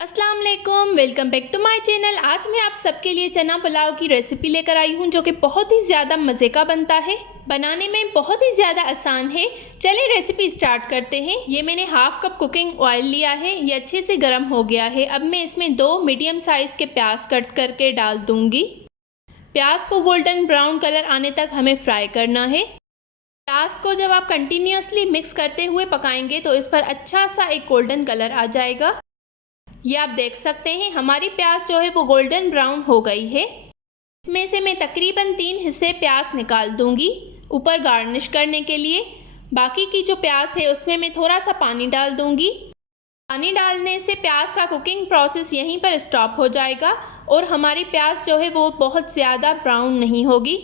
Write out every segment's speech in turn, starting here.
अस्सलाम वालेकुम, welcome back to my channel. आज मैं आप सबके लिए चना पुलाव की रेसिपी लेकर आई हूं जो कि बहुत ही ज़्यादा मज़े का बनता है। बनाने में बहुत ही ज़्यादा आसान है। चलिए रेसिपी स्टार्ट करते हैं। ये मैंने हाफ कप कुकिंग ऑयल लिया है, ये अच्छे से गर्म हो गया है। अब मैं इसमें 2 मीडियम साइज़ के प्याज कट करके डाल दूँगी। प्याज को गोल्डन ब्राउन कलर आने तक हमें फ्राई करना है। प्याज को जब आप कंटिन्यूसली मिक्स करते हुए पकाएंगे तो इस पर अच्छा सा एक गोल्डन कलर आ जाएगा। ये आप देख सकते हैं हमारी प्याज जो है वो गोल्डन ब्राउन हो गई है। इसमें से मैं तकरीबन 3 हिस्से प्याज निकाल दूंगी ऊपर गार्निश करने के लिए। बाकी की जो प्याज है उसमें मैं थोड़ा सा पानी डाल दूंगी। पानी डालने से प्याज का कुकिंग प्रोसेस यहीं पर स्टॉप हो जाएगा और हमारी प्याज जो है वो बहुत ज़्यादा ब्राउन नहीं होगी।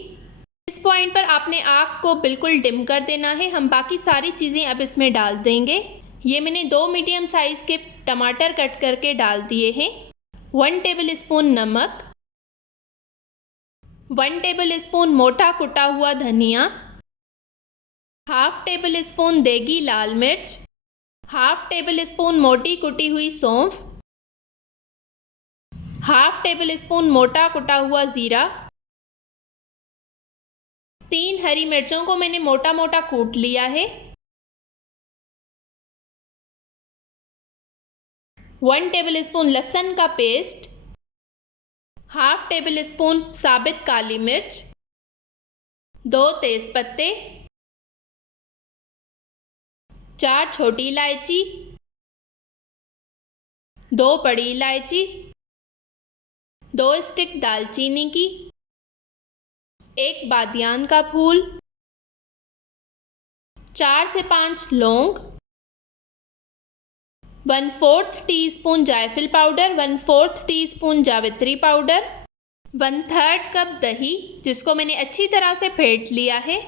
इस पॉइंट पर आपने आग को बिल्कुल डिम कर देना है। हम बाकी सारी चीज़ें अब इसमें डाल देंगे। ये मैंने 2 मीडियम साइज़ के टमाटर कट करके डाल दिए हैं। 1 टेबल स्पून नमक, 1 टेबल स्पून मोटा कुटा हुआ धनिया, हाफ टेबल स्पून देगी लाल मिर्च, हाफ टेबल स्पून मोटी कुटी हुई सौंफ, हाफ टेबल स्पून मोटा कुटा हुआ ज़ीरा, 3 हरी मिर्चों को मैंने मोटा मोटा कूट लिया है, 1 टेबल स्पून लहसुन का पेस्ट, हाफ टेबल स्पून साबित काली मिर्च, 2 तेज़पत्ते, 4 छोटी इलायची, 2 बड़ी इलायची, 2 स्टिक दालचीनी की, 1 बादियान का फूल, 4 से 5 लौंग, 1/4 टीस्पून जायफल पाउडर, 1/4 टीस्पून जावित्री पाउडर, 1/3 कप दही जिसको मैंने अच्छी तरह से फेंट लिया है,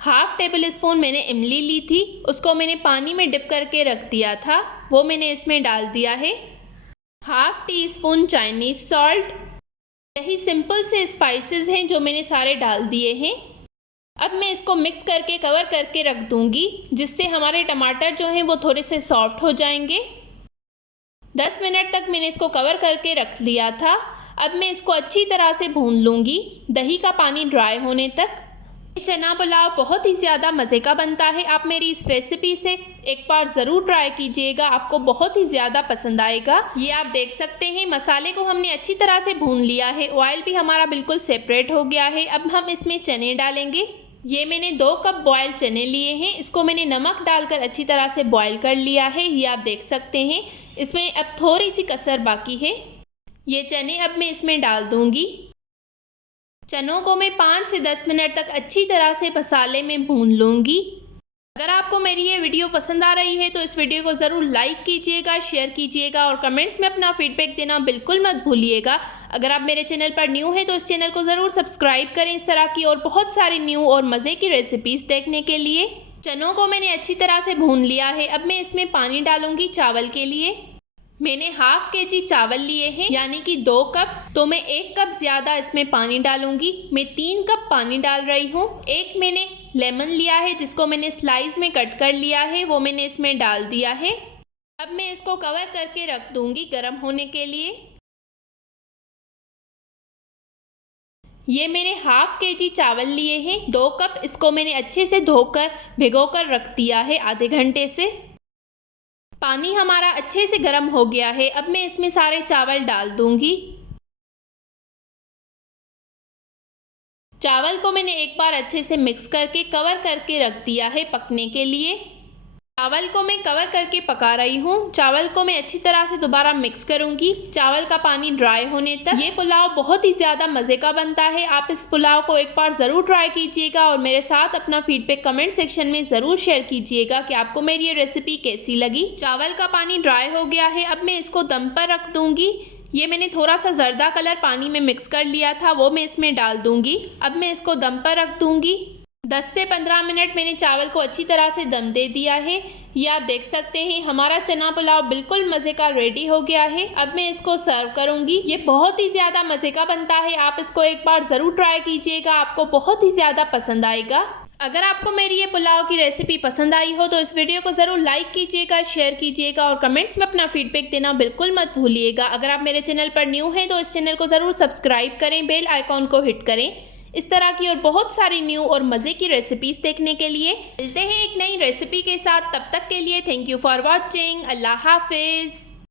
हाफ टेबल स्पून मैंने इमली ली थी, उसको मैंने पानी में डिप करके रख दिया था, वो मैंने इसमें डाल दिया है, half tea spoon Chinese salt. यही सिंपल से स्पाइसेस हैं जो मैंने सारे डाल दिए हैं। अब मैं इसको मिक्स करके कवर करके रख दूंगी जिससे हमारे टमाटर जो हैं वो थोड़े से सॉफ्ट हो जाएंगे। 10 मिनट तक मैंने इसको कवर करके रख लिया था। अब मैं इसको अच्छी तरह से भून लूँगी दही का पानी ड्राई होने तक। चना पुलाव बहुत ही ज़्यादा मज़े का बनता है। आप मेरी इस रेसिपी से एक बार ज़रूर ट्राई कीजिएगा, आपको बहुत ही ज़्यादा पसंद आएगा। ये आप देख सकते हैं मसाले को हमने अच्छी तरह से भून लिया है, ऑयल भी हमारा बिल्कुल सेपरेट हो गया है। अब हम इसमें चने डालेंगे। ये मैंने 2 कप बॉयल चने लिए हैं, इसको मैंने नमक डालकर अच्छी तरह से बॉयल कर लिया है। ये आप देख सकते हैं इसमें अब थोड़ी सी कसर बाकी है। ये चने अब मैं इसमें डाल दूँगी। चनों को मैं 5 से 10 मिनट तक अच्छी तरह से मसाले में भून लूँगी। अगर आपको मेरी ये वीडियो पसंद आ रही है तो इस वीडियो को ज़रूर लाइक कीजिएगा, शेयर कीजिएगा और कमेंट्स में अपना फीडबैक देना बिल्कुल मत भूलिएगा। अगर आप मेरे चैनल पर न्यू हैं तो इस चैनल को ज़रूर सब्सक्राइब करें इस तरह की और बहुत सारी न्यू और मज़े की रेसिपीज़ देखने के लिए। चनों को मैंने अच्छी तरह से भून लिया है। अब मैं इसमें पानी डालूँगी चावल के लिए। मैंने हाफ केजी चावल लिए हैं यानी कि 2 कप, तो मैं 1 कप ज़्यादा इसमें पानी डालूंगी। मैं 3 कप पानी डाल रही हूँ। एक मैंने लेमन लिया है जिसको मैंने स्लाइस में कट कर लिया है, वो मैंने इसमें डाल दिया है। अब मैं इसको कवर करके रख दूंगी गर्म होने के लिए। ये मैंने हाफ केजी चावल लिए हैं, 2 कप, इसको मैंने अच्छे से धोकर भिगोकर रख दिया है आधे घंटे से। पानी हमारा अच्छे से गर्म हो गया है। अब मैं इसमें सारे चावल डाल दूंगी। चावल को मैंने एक बार अच्छे से मिक्स करके कवर करके रख दिया है पकने के लिए। चावल को मैं कवर करके पका रही हूँ। चावल को मैं अच्छी तरह से दोबारा मिक्स करूँगी चावल का पानी ड्राई होने तक। ये पुलाव बहुत ही ज़्यादा मज़े का बनता है। आप इस पुलाव को एक बार ज़रूर ट्राई कीजिएगा और मेरे साथ अपना फीडबैक कमेंट सेक्शन में ज़रूर शेयर कीजिएगा कि आपको मेरी ये रेसिपी कैसी लगी। चावल का पानी ड्राई हो गया है। अब मैं इसको दम पर रख दूँगी। ये मैंने थोड़ा सा जर्दा कलर पानी में मिक्स कर लिया था, वो मैं इसमें डाल दूँगी। अब मैं इसको दम पर रख दूँगी। 10 से 15 मिनट मैंने चावल को अच्छी तरह से दम दे दिया है। ये आप देख सकते हैं हमारा चना पुलाव बिल्कुल मज़े का रेडी हो गया है। अब मैं इसको सर्व करूंगी। ये बहुत ही ज़्यादा मज़े का बनता है। आप इसको एक बार ज़रूर ट्राई कीजिएगा, आपको बहुत ही ज़्यादा पसंद आएगा। अगर आपको मेरी ये पुलाव की रेसिपी पसंद आई हो तो इस वीडियो को ज़रूर लाइक कीजिएगा, शेयर कीजिएगा और कमेंट्स में अपना फीडबैक देना बिल्कुल मत भूलिएगा। अगर आप मेरे चैनल पर न्यू हैं तो इस चैनल को ज़रूर सब्सक्राइब करें, बेल आइकॉन को हिट करें इस तरह की और बहुत सारी न्यू और मज़े की रेसिपीज़ देखने के लिए। मिलते हैं एक नई रेसिपी के साथ, तब तक के लिए थैंक यू फॉर वॉचिंग। अल्लाह हाफिज़।